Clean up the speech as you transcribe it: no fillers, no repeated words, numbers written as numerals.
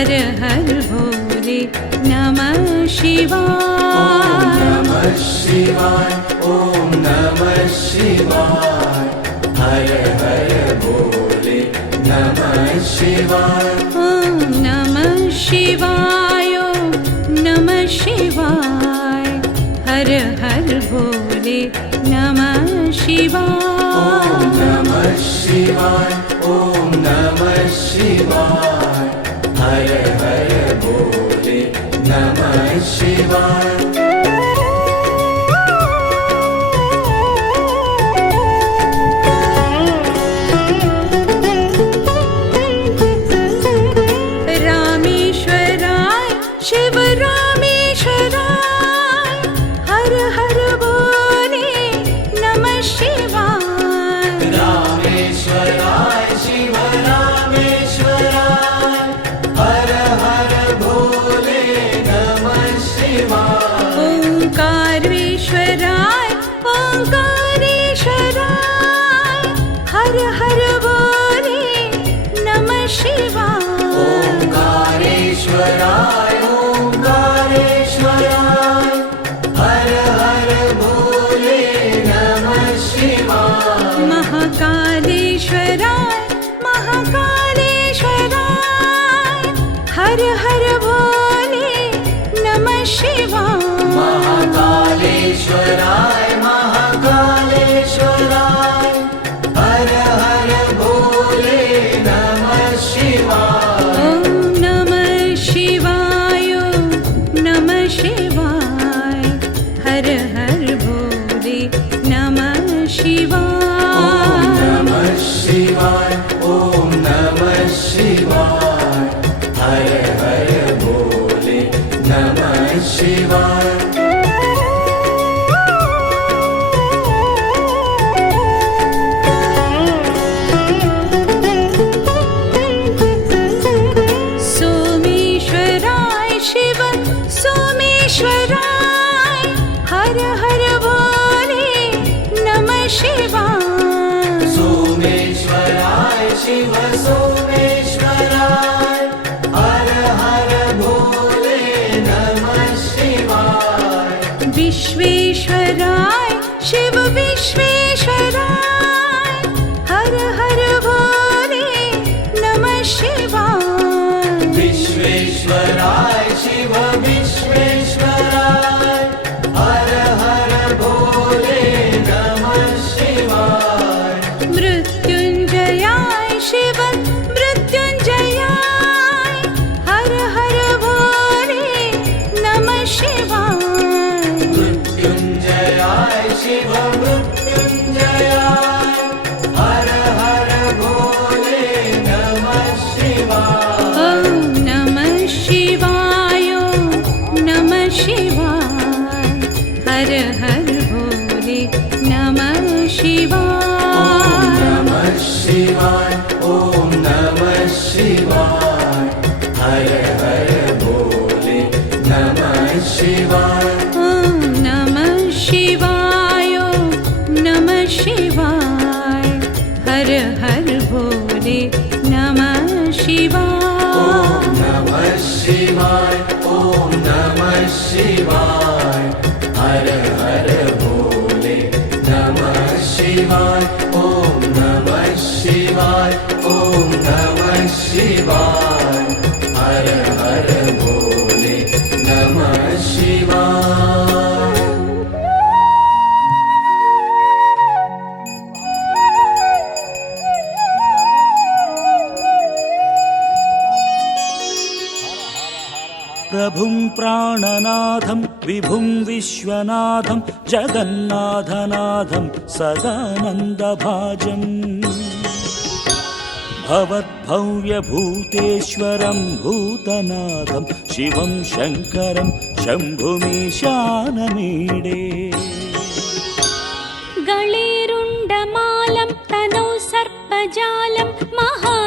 हर हर भोले नमः शिवाय। नमः शिवाय, ओम नमः शिवाय। हर हर भोले नमः शिवाय। ओम नमः शिवाय, ओम नमः शिवाय। हर हर भोले नमः शिवाय। ओम नमः शिवाय, ओम नमः शिवाय। हर हर भोले नमः शिवाय। रामेश्वराय शिव रामेश्वराय, हर हर भोले नमः शिवाय। रामेश्वराय शिव रामेश्वराय, हर हर भोले नमः शिवाय। ओंकारेश्वराय ओंकारेश्वराय, हर हर भोले नमः शिवाय। ओंकारेश्वराय ओंकारेश्वराय, हर हर भोले नमः शिवाय। महाकालेश्वराय महाकालेश्वराय, हर हर भोले नमः शिवाय। महाकालेश्वराय महाकालेश्वराय, हर हर भोले नमः शिवाय। ओम नमः शिवाय, ओम नमः शिवाय। हर हर भोले नमः शिवाय। ओम नमः शिवाय, ओम नमः शिवाय। हर हर भोले नमः शिवाय। सोमेश्वराय शिव सोमेश्वराय, हर हर भोले नमः शिवाय। सोमेश्वराय शिव सोमेश्वराय, हर हर भोले नमः शिवाय। विश्वेश्वराय शिव विश्वेश्वराय, हर हर भोले नमः शिवाय। विश्वेश्वराय शिव विश्वेश्वराय, हर हर भोले नमः शिवाय। मृत्युंजयाय शिव मृत्युंजयाय, हर हर भोले नमः शिवाय। मृत्युंजयाय शिव मृत्युंजयाय, हर हर भोले नमः शिवाय। ओम नमः शिवाय, ओम नमः शिवाय। हर हर भोले नमः शिवाय। नमः शिवाय, ओम नमः शिवाय। हर हर भोले नमः शिवाय। ओम नमः शिवाय, ओम नमः शिवाय। हर हर भोले नमः शिवाय। नमः शिवाय, ओम नमः शिवाय। हर हर भोले नमः शिवाय। ओम नमः शिवाय, ओम नमः शिवाय। हर हर भोले नमः शिवाय। प्रभुं प्राणनाथं विभुं विश्वनाथं जगन्नाथनाथं सदानन्दभाजम् भवद्भव्यभूतेश्वरं भूतनाथं शिवं शङ्करं शम्भुमीशानमीडे गळेरुण्डमालं तनौ सर्पजालं महा